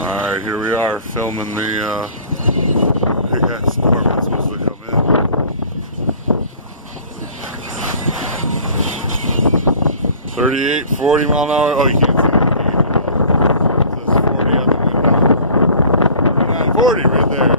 Alright, here we are filming the big ass storm that's supposed to come in. 38, 40 mile an hour. Oh, you can't see the gauge. It says 40 on the window. 39, 40 right there.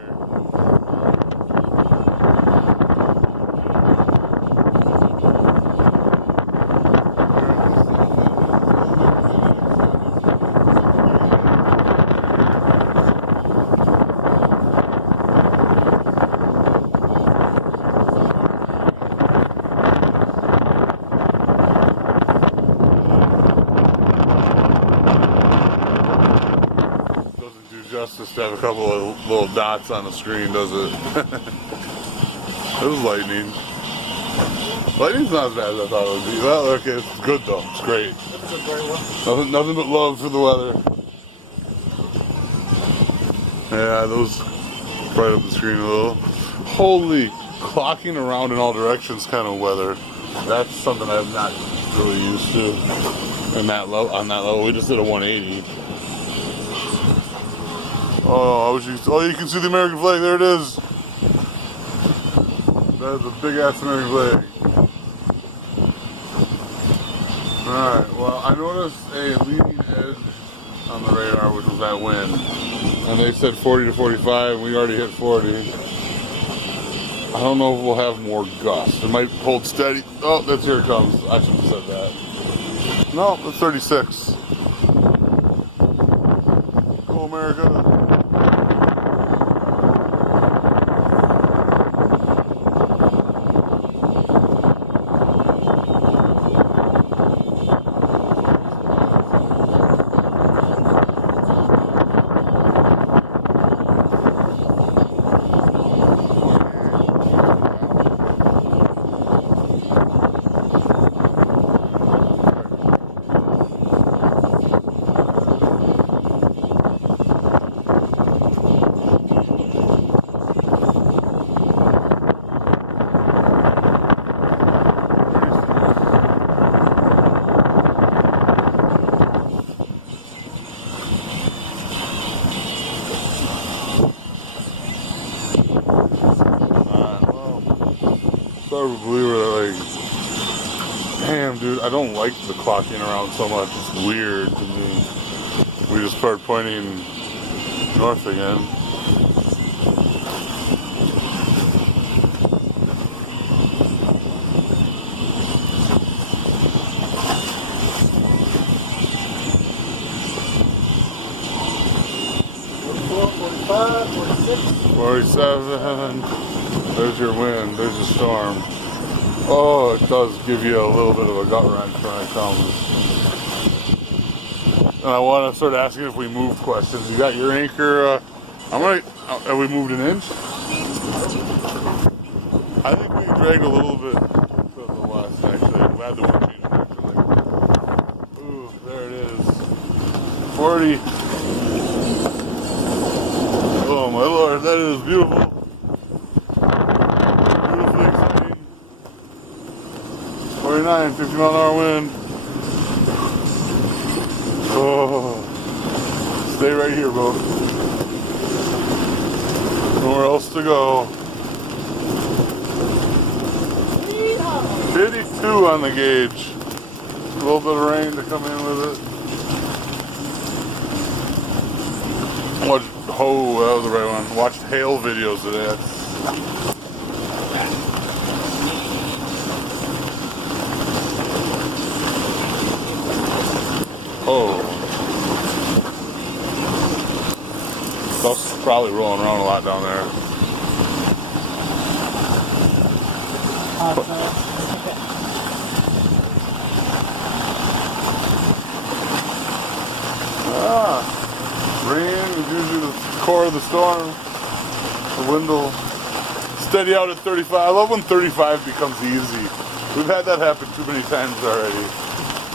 Justice to have a couple of little dots on the screen, does it? It was lightning. Lightning's not as bad as I thought it would be. Well, okay, it's good though. It's great. Nothing but love for the weather. Yeah, those bright up the screen a little. Holy, clocking around in all directions kind of weather. That's something I'm not really used to. On that level, we just did a 180. Oh, you can see the American flag. There it is. That is a big ass American flag. Alright, well, I noticed a leading edge on the radar, which was that wind. And they said 40 to 45, and we already hit 40. I don't know if we'll have more gusts. It might hold steady. Oh, here it comes. I should have said that. No, it's 36. Go, America. 'Cause we were like, damn, dude, I don't like the clocking around so much. It's weird to me. We just started pointing north again. $44, $45, $46. 47. There's your wind. There's your storm. Oh, it does give you a little bit of a gut wrench when it comes. And I want to start asking if we moved questions. You got your anchor. Have we moved an inch? I think we dragged a little bit to the west, actually. I'm glad the wind changed, actually. Ooh, there it is. 40. Oh, my Lord, that is beautiful. Beautifully exciting. 49, 50 mile an hour wind. Oh, stay right here, bro. Nowhere else to go. 52 on the gauge. A little bit of rain to come in with it. Oh, that was the right one. Watched hail videos of that. Oh. Stuff's probably rolling around a lot down there. Rain is usually the core of the storm. The wind will steady out at 35. I love when 35 becomes easy. We've had that happen too many times already.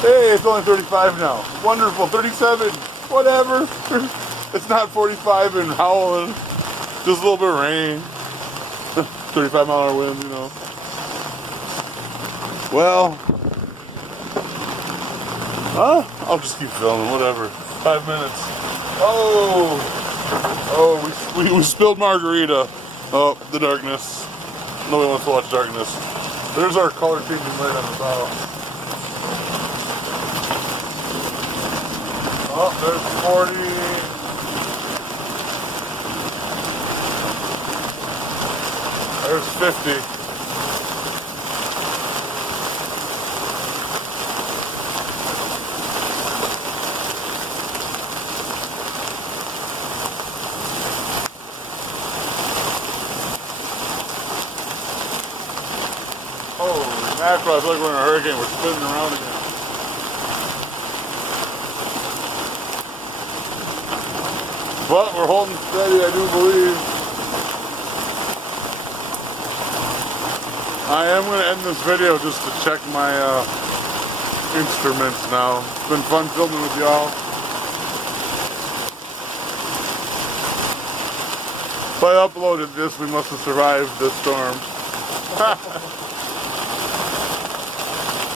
Hey, it's only 35 now. Wonderful. 37. Whatever. It's not 45 and howling. Just a little bit of rain. 35 mile an hour wind, you know. Well, I'll just keep filming, whatever. 5 minutes. Oh, we spilled margarita. Oh, the darkness. Nobody wants to watch darkness. There's our color changing light on the bow. Oh, there's 40. There's 50. Holy mackerel, I feel like we're in a hurricane. We're spinning around again. But we're holding steady, I do believe. I am going to end this video just to check my instruments now. It's been fun filming with y'all. If I uploaded this, we must have survived this storm.